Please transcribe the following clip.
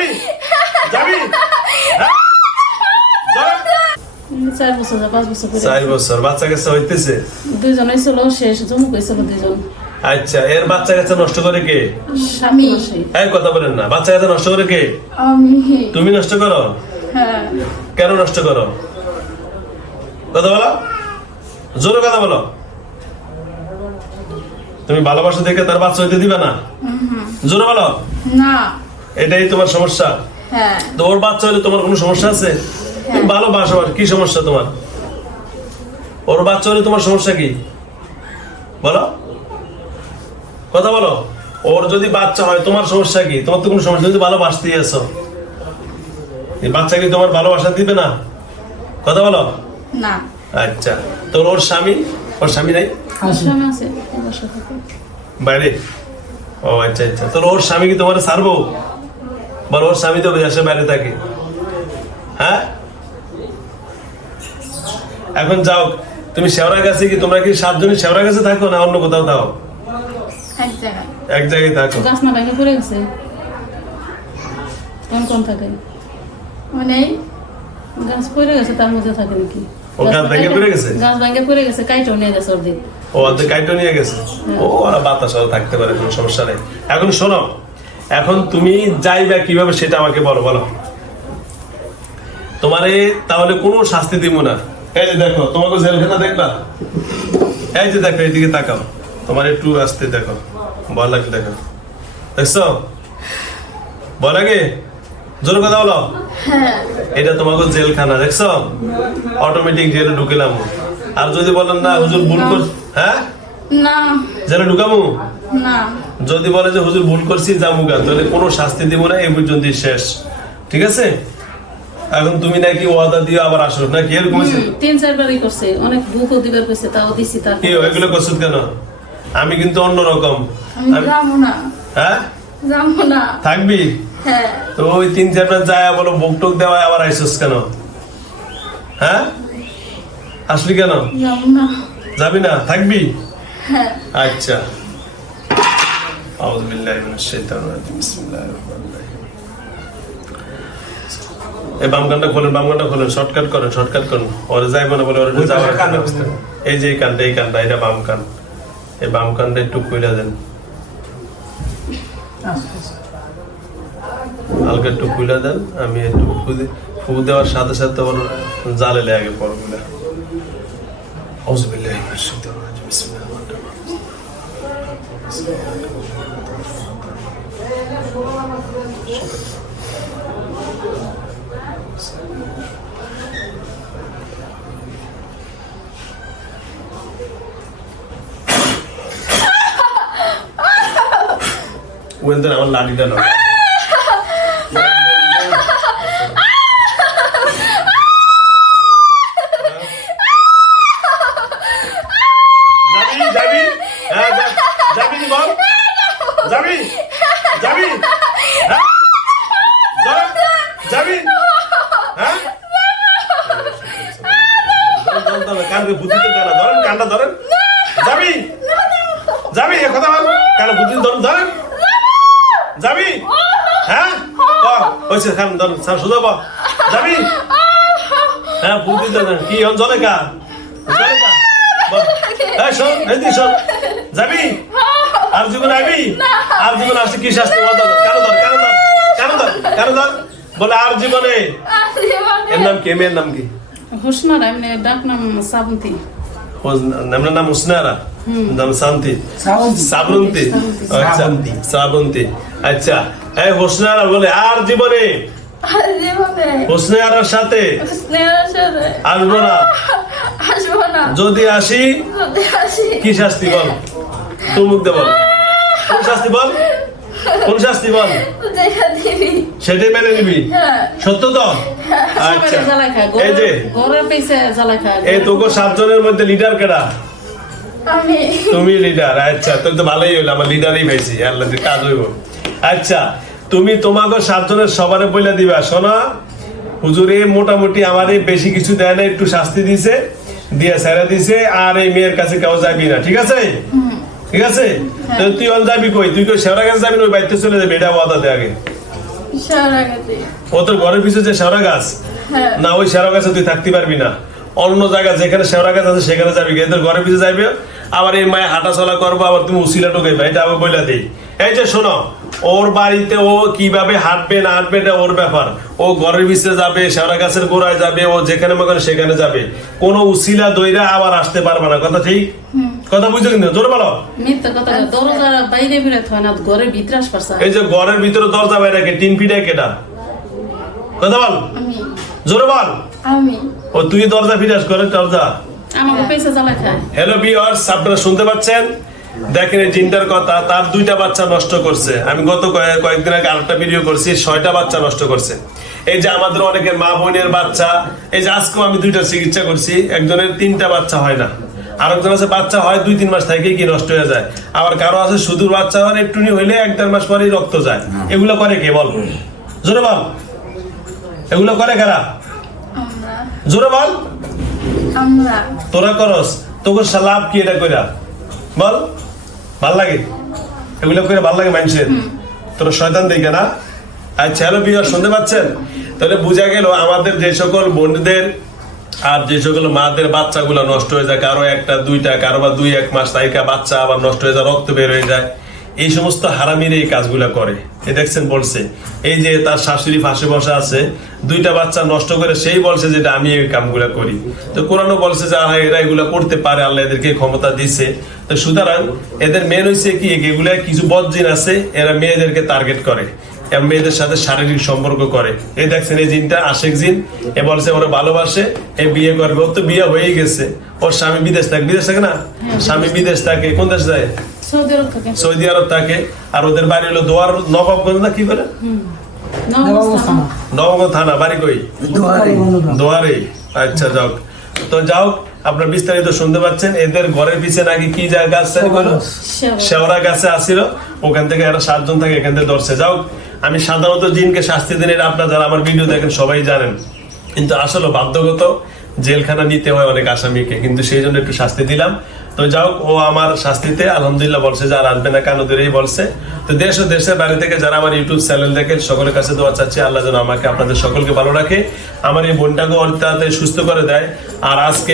যাবি? যাবি? হ্যাঁ? যা। চার বছর যা পাঁচ বছর চার বছর বাচ্চা কাচ্চা হইতেছে? হয়েছিল শেষ হয়েছিল আচ্ছা এর বাচ্চা কাচ্চা নষ্ট করে কে? স্বামী। এই কথা বলেন না বাচ্চা কাচ্চা নষ্ট করে কে? আমি। তুমি নষ্ট করো? হ্যাঁ। কেন নষ্ট করো? কথা বলো। জোরে কথা বলো। তুমি ভালোবাসা দেখে তার বাচ্চা হইতে দিবে না? জোরে বলো। না। এটাই তোমার সমস্যা? হ্যাঁ। তো ওর বাচ্চা হলে তোমার কোনো সমস্যা আছে? তুমি ভালোবাসো আর কি সমস্যা তোমার? ওর বাচ্চা হলে তোমার সমস্যা কি? বলো। কথা বলো। ওর যদি বাচ্চা হয় তোমার সমস্যা কি? তোমার তো কোনো সমস্যা তুমি ভালোবাসতেই আছো। এই বাচ্চা কি তোমার ভালোবাসা দিবে না? কথা বলো। না। আচ্ছা। তোর ওর স্বামী? ওর স্বামী নাই। বাইরে? ও আচ্ছা আচ্ছা। তোর ওর স্বামী কি তোমার ছাড়বো? বল ওর স্বামী তো দেশের বাইরে থাকে। হ্যাঁ? এখন যাও তুমি শেওড়া গাছে কি তোমরা কি সাতজনই শেওড়া গাছে থাকো না অন্য কোথাও থাকো এক জায়গায়। থাকো গাছ না ভেঙে পড়ে গেছে। কোন কোন থাকে? মানে গাছ পড়ে গেছে তার মধ্যে থাকে নাকি? ও গাছ ভেঙে পড়ে গেছে? গাছ ভেঙে পড়ে গেছে কাইটাও নিয়ে গেছে অর্ধেক ও অর্ধেক কাইটো নিয়ে গেছে? ও ওরা বাতাস ওরা থাকতে পারে কোনো সমস্যা নেই। এখন শোনো এখন তুমি যাইবা কীভাবে সেটা আমাকে বলো বলো। তোমারে তাহলে কোনো শাস্তি দিব না। এই যে দেখো তোমাকে জেলখানা দেখবা এই যে দেখো এইদিকে তাকাও। তোমার একটু আসতে দেখো। বল লাগে দেখো। দেখছ? বল আগে জোর কথা বলো। এটা তোমাকে জেলখানা দেখছ? অটোমেটিক জেলে ঢুকিলাম। আর যদি বলেন না হুজুর ভুল কর হ্যাঁ? না। জেলে ঢুকামু না। যদি বলে যে হুজুর ভুল করছি জামুগা তাহলে কোনো শাস্তি দিব না এই পর্যন্ত শেষ। ঠিক আছে? এখন তুমি নাকি ওয়াদা দিয়ে আবার আসো নাকি এরকম তিন চারবারই করছে। অনেক বুকও দিবার কইছে তাও দিছি তার কি এগুলো করছ কেন? আমি কিন্তু অন্যরকম আমি আমি- যাব না। হ্যাঁ? যাব না। থাকবি? হ্যাঁ। তো ওই তিন চারবার যায় বলো বুক টুক দেওয়া আবার আইসস কেন? হ্যাঁ? আসলি কেন? যাব না। যাবি না? থাকবি? হ্যাঁ। আচ্ছা। আউযু বিল্লাহি মিনাশ শাইতানির রাজিম বিসমিল্লাহির রহমানির রহিম এই বাম কানটা খোলেন বাম কানটা খোলেন শর্টকাট করেন শর্টকাট করেন। ওরে যাইব না বলে ওরে যাওয়ার কান এই যে এই কানটা এই কানটা এটা বাম কান। এই বাম কানটা একটু কইরা দেন। হালকা একটু খুলে দেন আমি একটু ফু দেওয়ার সাথে সাথে ওর জালে লেগে পড়বে আউযু বিল্লাহি মিনাশ শাইতানির রাজিম বিসমিল্লাহির রহমানির রহিম। ওয়েন্দার আমার লাঠিটা নাও যাবি? হ্যাঁ? ক, হয়েছে খান ধরেন স্যার সোজা বল যাবি? হ্যাঁ বুদ্ধি কি হন জলে কা যাবি? আর জীবন আবি? আর জীবন আসছে কি শাস্তি? বল ধর কেন ধর কেন ধর কেন ধর কেন ধর? বলে আর জীবনে। এর নাম কি? মেয়ের নাম কি? হুসনার এমনি ডাক নাম শ্রাবন্তী ওর নামের নাম উসনারা নাম শান্তি। শ্রাবন্তী। শ্রাবন্তী। আচ্ছা শ্রাবন্তী। শ্রাবন্তী। আচ্ছা এই হোসনারা বলে আর জীবনে? হোসনারার সাথে? আসব না। আসব না। যদি আসি? কি শাস্তি বল? তোর মুখ দে বল। শাস্তি বল? কোন শাস্তি বল? সেটাই মেনে নিবি? হ্যাঁ। সত্য তো? আচ্ছা। সবাই জ্বালাই খায় এই যে। এই তোকে সাতজনের মধ্যে লিডার কেডা? তুমি লিডার আচ্ছা। তোর তো ভালোই হইল আমার লিডারই পাইছি আল্লাহ কাজ হইব। আচ্ছা তুমি তোমাকে সাতজনের সবারে বইলা দিবা। শোনা হুজুরে মোটামুটি আমারে বেশি কিছু দেয় না একটু শাস্তি দিছে দিয়ে ছেড়ে দিছে আর এই মেয়ের কাছে কেউ যাবি না। ঠিক আছে? ঠিক আছে? তুই অন যাবি কই? তুই কই শেওড়া কাছে যাবি ওই বাড়িতে চলে যাবি? এটা ওয়াদা দে আগে। ও তোর ঘরের পিছনে যে শেওড়া গাছ? হ্যাঁ। না ওই শেওড়া গাছে তুই থাকতে পারবি না। অন্য জায়গা যেখানে শেওড়া গাছ আছে সেখানে যাবি। এদের ঘরের পিছনে আবার এই মায়ে হাঁটা চলা করব আবার তুমি উসিলা ঢুকাইবে। এটা বইলা দিই। এই যে শোনো ওর বাড়িতে ও কীভাবে হাঁটবে না হাঁটবে এটা ওর ব্যাপার। ও ঘরের ভিতরে যাবে শেওড়া গাছের গোড়ায় যাবে ও যেখানে সেখানে যাবে। কোনো উসিলা দইরা আবার আসতে পারবে না। কথা ঠিক? কথা বুঝছ কিন্তু জোরে বলো। মিথ্যা কথা বাইরে বেরোতে হয় না ঘরের ভিতরে। এই যে ঘরের ভিতরে দরজা বাইরে কে টিন ফিটাই কেটা কথা বল। আমি। জোরে বল। আমি। ও তুই দরজা ফিরাস করে দরজা। আমাকে পয়সা জ্বালা খায়। হ্যালো ভিউয়ার্স আপনারা শুনতে পাচ্ছেন? দেখেন এই জিনটার কথা তার দুইটা বাচ্চা নষ্ট করছে। আমি গত কয়েক- কয়েকদিন আগে আরেকটা ভিডিও করছি ছয়টা বাচ্চা নষ্ট করছে। এই যে আমাদের অনেকের মা বোনের বাচ্চা এই যে আজকেও আমি দুইটা চিকিৎসা করছি একজনের তিনটা বাচ্চা হয় না। আরেকজন আছে বাচ্চা হয় দুই তিন মাস থেকে কি নষ্ট হয়ে যায়। আবার কারও আছে শুধু বাচ্চা হয় একটুনি হইলে এক দেড় মাস পরেই রক্ত যায়। এগুলো করে কে বল? জোরে বল। এগুলো করে কারা? আমরা। জোরে বল। আমরা। তোরা করস। তোকে লাভ কি এটা কইরা? বল। ভালো লাগে? এগুলো করে ভালো লাগে মানুষের। তোরা শয়তান দেখে না? আচ্ছা হ্যালো বিয়ার শুনতে পাচ্ছেন? তাহলে বোঝা গেল আমাদের যে সকল বোনদের আর যে সকল মাদের বাচ্চাগুলো নষ্ট হয়ে যায় কারও একটা দুইটা কারও বা দুই এক মাস তাইকা বাচ্চা আবার নষ্ট হয়ে যায় রক্ত বের হয়ে যায়। এই সমস্ত হারামির এই কাজগুলা করে। এ দেখছেন বলছে এই যে তার শাশুড়ি ফাঁসে বসা আছে দুইটা বাচ্চা নষ্ট করে সেই বলছে যেটা আমি এই কামগুলা করি। তো কোরআনও বলছে যে আহ, এরা এগুলা করতে পারে আল্লাহ এদেরকে ক্ষমতা দিছে। তো সুতরাং এদের মেন হয়েছে কি এগুলা কিছু বদজিন আছে এরা মেয়েদেরকে টার্গেট করে। মেয়েদের সাথে শারীরিক সম্পর্ক করে। এই দেখছেন এই জিনটা আশেক জিন। এ বলছে ওরা ভালোবাসে এ বিয়ে করবে ওর তো বিয়ে হয়েই গেছে। ওর স্বামী বিদেশ থাকে। বিদেশ থাকে না? স্বামী বিদেশ। থাকে। কোন দেশ যায়? সৌদি আরব থাকে। আর ওদের বাড়ি হলো দোয়ার নবাবগঞ্জ না কি করে নবস্থান নবগঞ্জ থানা। বাড়ি কই? দোয়ারে। আচ্ছা যাও তো যাও আপনার বিস্তারিত শুনতে পাচ্ছেন। এদের ঘরের পিছে নাকি কি জায়গা আছে বলো? শেওড়া গাছে। আসিল। ওখান থেকে এরা সাতজন থাকে এখান থেকে ধরছে। যাও। আমি সাধারণত জিনকে শাস্তি দিন এটা আপনারা যারা আমার ভিডিও দেখেন সবাই জানেন। কিন্তু আসলে বাধ্যগত জেলখানা নিতে হয় অনেক আসামিকে, কিন্তু সেই জন্য একটু শাস্তি দিলাম। তো যাও ও আমার শাস্তিতে আলহামদুলিল্লাহ বলছে যে আর আসবে না, কেন দূরেই বলছে। তো দেশ ও দেশের বাইরে থেকে যারা আমার ইউটিউব চ্যানেল দেখেন, সকলের কাছে দোয়া চাচ্ছি, আল্লাহ যেন আমাকে আপনাদের সকলকে ভালো রাখে। আমার এই বোনটাকে অর্থাৎ সুস্থ করে দেয়। আর আজকে